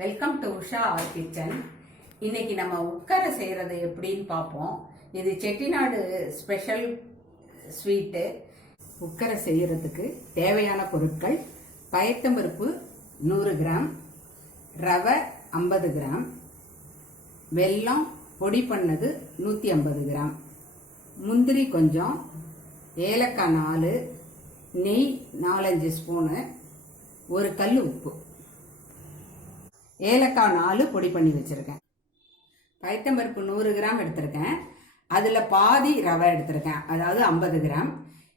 Welcome to usharkitchen. இன்னைக்கு நம்ம உக்கரை செய்கிறது எப்படின்னு பார்ப்போம். இது செட்டிநாடு ஸ்பெஷல் ஸ்வீட்டு. உக்கரை செய்கிறதுக்கு தேவையான பொருட்கள்: பயத்தம்பருப்பு 100 கிராம், ரவை 50 கிராம், வெல்லம் பொடி பண்ணது 150 கிராம், முந்திரி கொஞ்சம், ஏலக்காய் 4, நெய் 4-5 ஸ்பூனு, ஒரு கல் உப்பு. ஏலக்காய் 4 பொடி பண்ணி வச்சுருக்கேன். பயத்தம்பருப்பு 100 கிராம் எடுத்திருக்கேன். அதில் பாதி ரவை எடுத்திருக்கேன், அதாவது 50 கிராம்.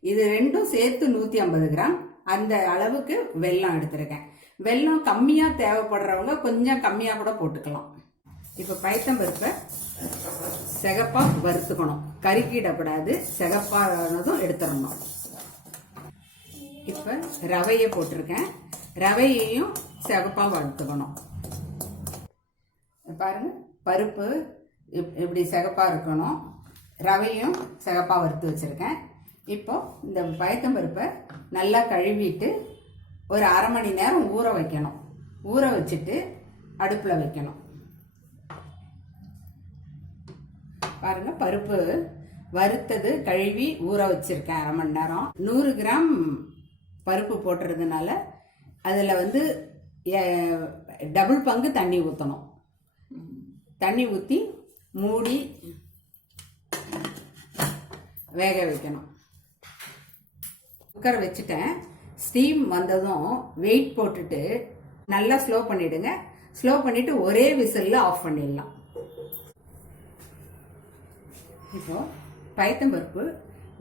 இது ரெண்டும் சேர்த்து 150 கிராம். அந்த அளவுக்கு வெல்லம் எடுத்திருக்கேன். வெல்லம் கம்மியாக தேவைப்படுறவங்க கொஞ்சம் கம்மியாக கூட போட்டுக்கலாம். இப்போ பயத்தம்பருப்பை சிகப்பாக வறுத்துக்கணும், கருக்கிடக்கூடாது. சிகப்பானதும் எடுத்துடணும். இப்போ ரவையை போட்டிருக்கேன். ரவையையும் சிகப்பாக வறுத்துக்கணும். பாருங்க, பருப்பு இப்படி சிகப்பாக இருக்கணும். ரவையும் சிகப்பாக வறுத்து வச்சுருக்கேன். இப்போ இந்த பயத்தம்பருப்பை நல்லா கழுவிட்டு ஒரு அரை மணி நேரம் ஊற வைக்கணும். ஊற வச்சுட்டு அடுப்பில் வைக்கணும். பாருங்க, பருப்பு வறுத்தது கழுவி ஊற வச்சுருக்கேன் அரை மணி நேரம். 100 கிராம் பருப்பு போட்டுறதுனால அதில் டபுள் பங்கு தண்ணி ஊற்றணும். தண்ணி ஊற்றி மூடி வேக வைக்கணும். குக்கர் வச்சுட்டேன். ஸ்டீம் வந்ததும் வெயிட் போட்டுட்டு நல்லா ஸ்லோ பண்ணிவிடுங்க. ஸ்லோ பண்ணிவிட்டு ஒரே விசிலில் ஆஃப் பண்ணிடலாம். இப்போ பயத்தம்பருப்பு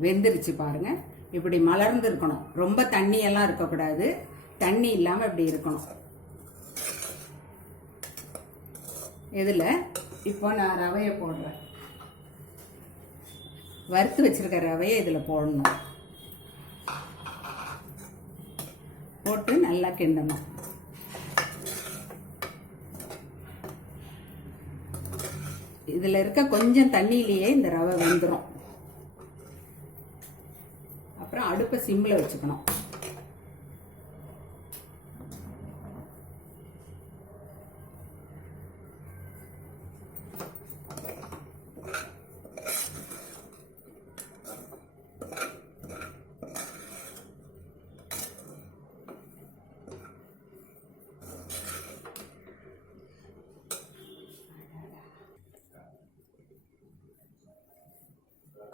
வெந்துருச்சு பாருங்க. இப்படி மலர்ந்து இருக்கணும். ரொம்ப தண்ணியெல்லாம் இருக்கக்கூடாது. தண்ணி இல்லாமல் இப்படி இருக்கணும். இதில் இப்போ நான் ரவையை போடுறேன். வறுத்து வச்சிருக்க ரவையை இதில் போடணும். போட்டு நல்லா கிண்டணும். இதில் இருக்க கொஞ்சம் தண்ணியிலேயே இந்த ரவை வெந்துடும். அப்புறம் அடுப்பை சிம்மில் வச்சுக்கணும்.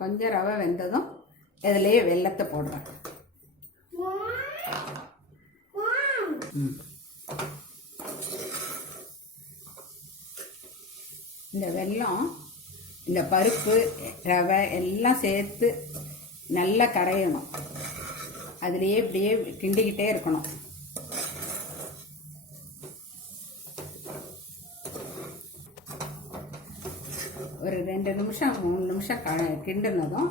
கொஞ்சம் ரவை வெந்ததும் இதுலேயே வெல்லத்தை போடுறேன். இந்த வெல்லம், இந்த பருப்பு, ரவை எல்லாம் சேர்த்து நல்லா கரையணும். அதுலேயே இப்படியே கிண்டிக்கிட்டே இருக்கணும். ஒரு 2 நிமிஷம் 3 நிமிஷம் கிண்டினதும்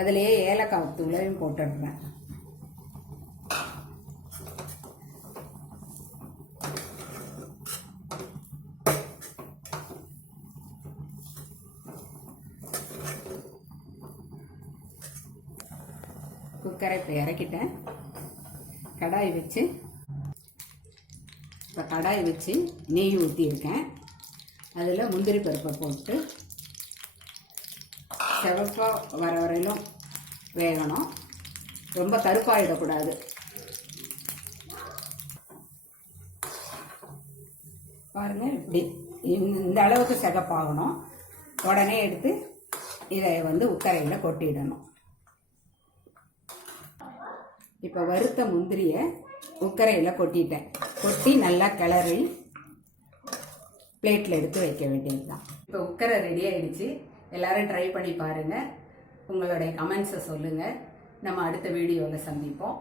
அதுலேயே ஏலக்காய் தூளையும் போட்டுடுறேன். குக்கரை இப்போ இறக்கிட்டேன். கடாய் வச்சு நெய் ஊற்றியிருக்கேன். அதில் முந்திரி பருப்பை போட்டு சிவப்பாக வர வரையிலும் வேகணும். ரொம்ப கருப்பாயிடக்கூடாது. பாருங்கள், இப்படி இந்த அளவுக்கு சிகப்பாகணும். உடனே எடுத்து இதை உக்கரையில் கொட்டிடணும். இப்போ வறுத்த முந்திரியை உக்கரையில் கொட்டிட்டேன். கொட்டி நல்லா கிளறி பிளேட்டில் எடுத்து வைக்க வேண்டியது தான். இப்போ உக்கரை ரெடி ஆகிடுச்சு. எல்லாரும் ட்ரை பண்ணி பாருங்கள். உங்களுடைய கமெண்ட்ஸை சொல்லுங்கள். நம்ம அடுத்த வீடியோவில் சந்திப்போம்.